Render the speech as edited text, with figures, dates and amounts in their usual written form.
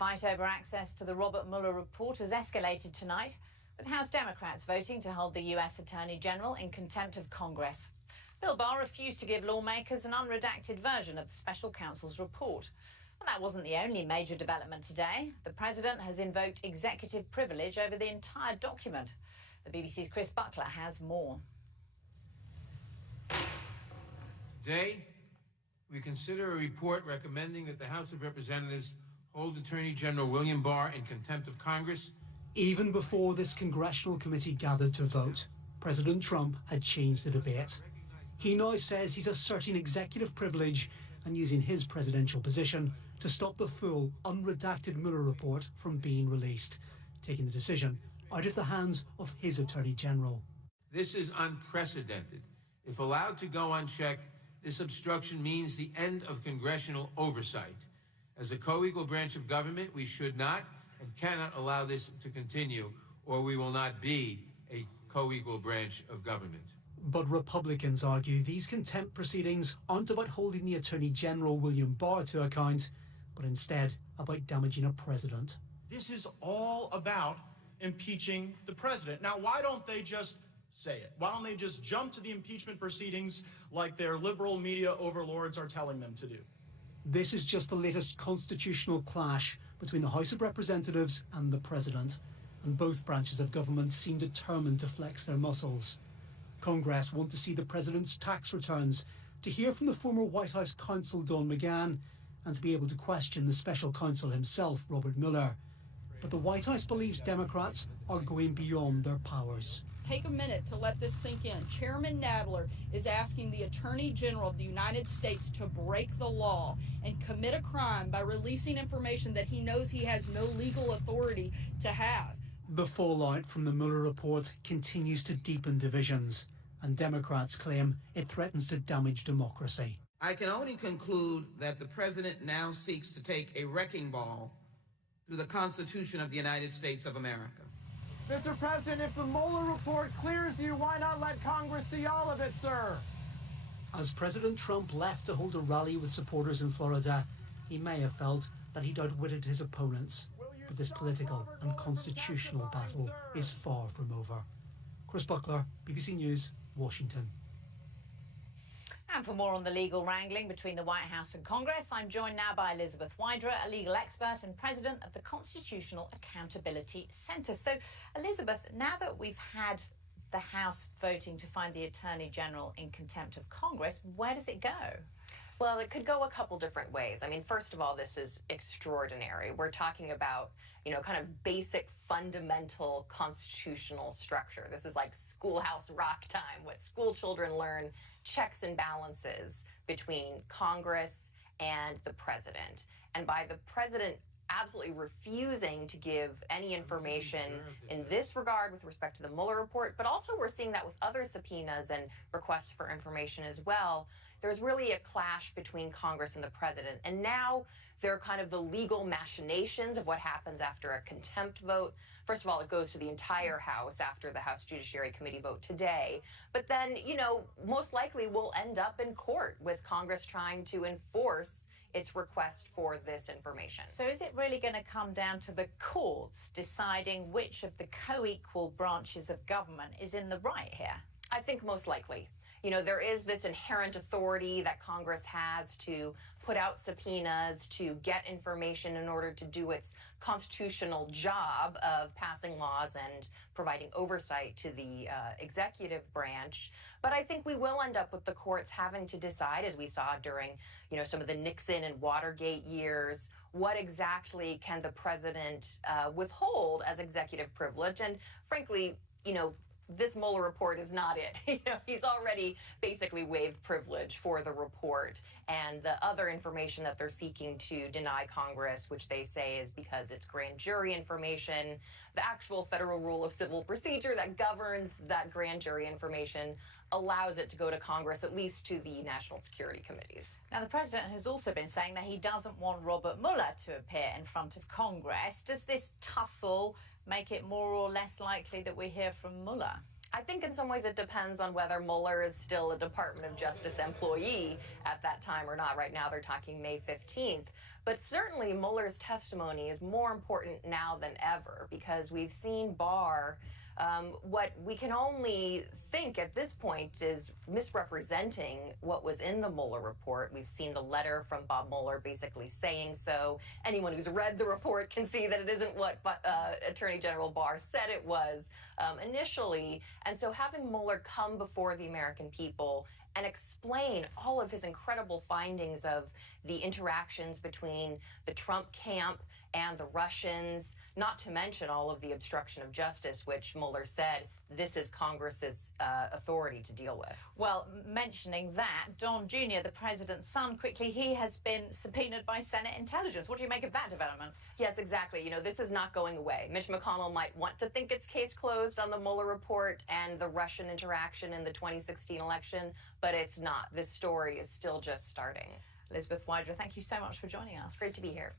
fight over access to the Robert Mueller report has escalated tonight, with House Democrats voting to hold the U.S. Attorney General in contempt of Congress. Bill Barr refused to give lawmakers an unredacted version of the Special Counsel's report. But that wasn't the only major development today. The President has invoked executive privilege over the entire document. The BBC's Chris Buckler has more. Today, we consider a report recommending that the House of Representatives hold Attorney General William Barr in contempt of Congress. Even before this congressional committee gathered to vote, President Trump had changed the debate. He now says he's asserting executive privilege and using his presidential position to stop the full, unredacted Mueller report from being released, taking the decision out of the hands of his Attorney General. This is unprecedented. If allowed to go unchecked, this obstruction means the end of congressional oversight. As a co-equal branch of government, we should not and cannot allow this to continue, or we will not be a co-equal branch of government. But Republicans argue these contempt proceedings aren't about holding the Attorney General William Barr to account, but instead about damaging a president. This is all about impeaching the president. Now, why don't they just say it? Why don't they just jump to the impeachment proceedings like their liberal media overlords are telling them to do? This is just the latest constitutional clash between the House of Representatives and the President, and both branches of government seem determined to flex their muscles. Congress want to see the President's tax returns, to hear from the former White House counsel Don McGahn, and to be able to question the Special Counsel himself, Robert Mueller. But the White House believes Democrats are going beyond their powers. Take a minute to let this sink in. Chairman Nadler is asking the Attorney General of the United States to break the law and commit a crime by releasing information that he knows he has no legal authority to have. The fallout from the Mueller report continues to deepen divisions, and Democrats claim it threatens to damage democracy. I can only conclude that the president now seeks to take a wrecking ball through the Constitution of the United States of America. Mr. President, if the Mueller report clears you, why not let Congress see all of it, sir? As President Trump left to hold a rally with supporters in Florida, he may have felt that he'd outwitted his opponents. But this political and constitutional battle is far from over. Chris Buckler, BBC News, Washington. And for more on the legal wrangling between the White House and Congress, I'm joined now by Elizabeth Wydra, a legal expert and president of the Constitutional Accountability Centre. So, Elizabeth, now that we've had the House voting to find the Attorney General in contempt of Congress, where does it go? Well, it could go a couple different ways. I mean, first of all, this is extraordinary. We're talking about, kind of basic fundamental constitutional structure. This is like schoolhouse rock time, what school children learn, checks and balances between Congress and the president. And by the president absolutely refusing to give any information in this regard with respect to the Mueller report, but also we're seeing that with other subpoenas and requests for information as well. There's really a clash between Congress and the president. And now there are kind of the legal machinations of what happens after a contempt vote. First of all, it goes to the entire House after the House Judiciary Committee vote today. But then, most likely we'll end up in court with Congress trying to enforce its request for this information. So is it really going to come down to the courts deciding which of the co-equal branches of government is in the right here? I think most likely. There is this inherent authority that Congress has to put out subpoenas, to get information in order to do its constitutional job of passing laws and providing oversight to the executive branch. But I think we will end up with the courts having to decide, as we saw during, some of the Nixon and Watergate years, what exactly can the president withhold as executive privilege. And frankly, this Mueller report is not it. He's already basically waived privilege for the report, and the other information that they're seeking to deny Congress, which they say is because it's grand jury information, the actual federal rule of civil procedure that governs that grand jury information allows it to go to Congress, at least to the national security committees. Now, the president has also been saying that he doesn't want Robert Mueller to appear in front of Congress. Does this tussle make it more or less likely that we hear from Mueller? I think in some ways it depends on whether Mueller is still a Department of Justice employee at that time or not. Right now they're talking May 15th. But certainly Mueller's testimony is more important now than ever, because we've seen Barr, what we can only think at this point is misrepresenting what was in the Mueller report. We've seen the letter from Bob Mueller basically saying so. Anyone who's read the report can see that it isn't what Attorney General Barr said it was initially. And so having Mueller come before the American people and explain all of his incredible findings of the interactions between the Trump camp and the Russians, not to mention all of the obstruction of justice, which Mueller said this is Congress's authority to deal with. Well, mentioning that, Don Jr., the president's son, quickly, he has been subpoenaed by Senate intelligence. What do you make of that development? Yes, exactly. You know, this is not going away. Mitch McConnell might want to think it's case closed on the Mueller report and the Russian interaction in the 2016 election, but it's not. This story is still just starting. Elizabeth Wydra, thank you so much for joining us. Great to be here.